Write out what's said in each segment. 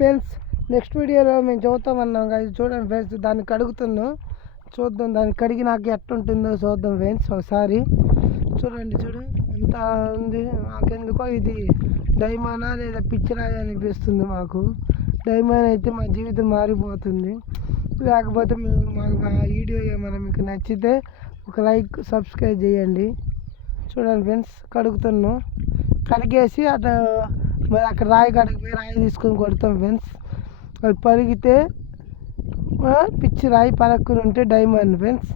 Friends next వీడియోలో మేము చదువుతామన్నాం కదా, చూడండి ఫ్రెండ్స్. దాన్ని కడుగుతున్నాం, చూద్దాం. దాన్ని కడిగి నాకు ఎట్టుంటుందో చూద్దాం ఫ్రెండ్స్. ఒకసారి చూడండి. ఎంత ఉంది. మాకెందుకో ఇది డైమండా లేదా పిచ్చిరాయి అనిపిస్తుంది మాకు. డైమండ్ అయితే మా జీవితం మారిపోతుంది. లేకపోతే మాకు మా వీడియో ఏమైనా మీకు నచ్చితే ఒక లైక్, సబ్స్క్రైబ్ చేయండి. చూడండి ఫ్రెండ్స్, కడుగుతున్నాం. కడిగేసి అట్లా మరి అక్కడ రాయి కాడికి పోయి రాయి తీసుకొని కొడతాం ఫ్రెండ్స్. అది పలిగితే పిచ్చి రాయి, పలక్కుని ఉంటే డైమండ్ ఫ్రెండ్స్.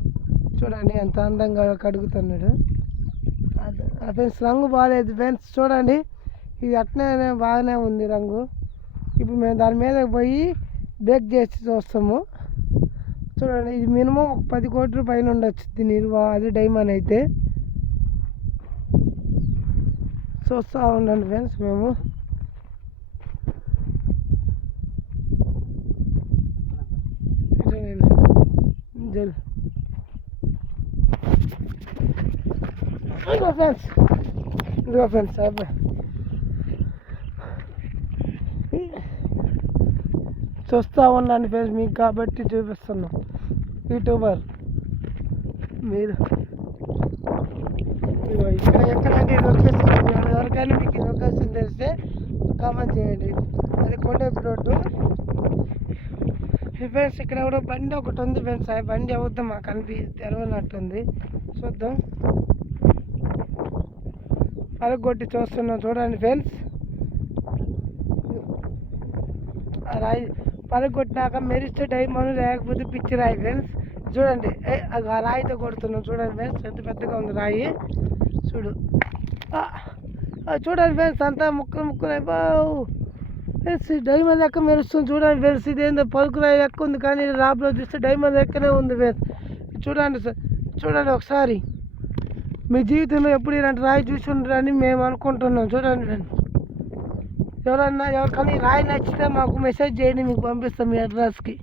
చూడండి ఎంత అందంగా కడుగుతున్నాడు ఫ్రెండ్స్. రంగు బాగాలేదు ఫ్రెండ్స్. చూడండి, ఇది అట్నే బాగానే ఉంది రంగు. ఇప్పుడు మేము దాని మీద పోయి బేక్ చేసి చూస్తాము. చూడండి, ఇది మినిమం ఒక 10 కోట్ల పైన ఉండొచ్చు దీని విలువ. అది డైమండ్ అయితే చూస్తూ ఉండండి ఫ్రెండ్స్. మేము ఇదిగో ఫ్రెండ్స్ అబ్బాయి చూస్తూ ఉండండి ఫ్రెండ్స్. మీకు కాబట్టి చూపిస్తున్నాం. యూట్యూబర్ మీరు ఇక్కడ ఎక్కడంటే లొకేషన్ ఎవరికైనా మీకు లొకేషన్ తెలిస్తే కామెంట్ చేయండి. అది కొండపి రోడ్డు ఫ్రెండ్స్. ఇక్కడ కూడా బండి ఒకటి ఉంది ఫ్రెండ్స్. ఆ బండి అవుద్దాం మాకు తెరవనట్టుంది. చూద్దాం. అరగొట్టి చూస్తున్నాం. చూడండి ఫ్రెండ్స్, ఆ రాయి పరగొట్టినాక మెరిస్తే డైమండ్, లేకపోతే పిచ్చి రాయి ఫ్రెండ్స్. చూడండి, ఆ రాయితో కొడుతున్నాం. చూడండి ఫ్రెండ్స్, ఎంత పెద్దగా ఉంది రాయి. చూడండి ఫ్రెండ్స్, అంతా ముక్కలు అయిపోవు ఫ్రెండ్స్. డైమండ్ లెక్క మెరుస్తుంది. చూడండి ఫ్రెండ్స్, ఇదేందో పలుకు రాయి లెక్క ఉంది, కానీ రాబ్లో తీస్తే డైమండ్ లెక్కనే ఉంది ఫ్రెండ్స్. చూడండి సార్, చూడండి ఒకసారి. మీ జీవితంలో ఎప్పుడు ఇలాంటి రాయి చూసి ఉండరని మేము అనుకుంటున్నాం. చూడండి ఫ్రెండ్స్, ఎవరికైనా రాయి నచ్చితే మాకు మెసేజ్ చేయండి, మీకు పంపిస్తాం మీ అడ్రస్కి.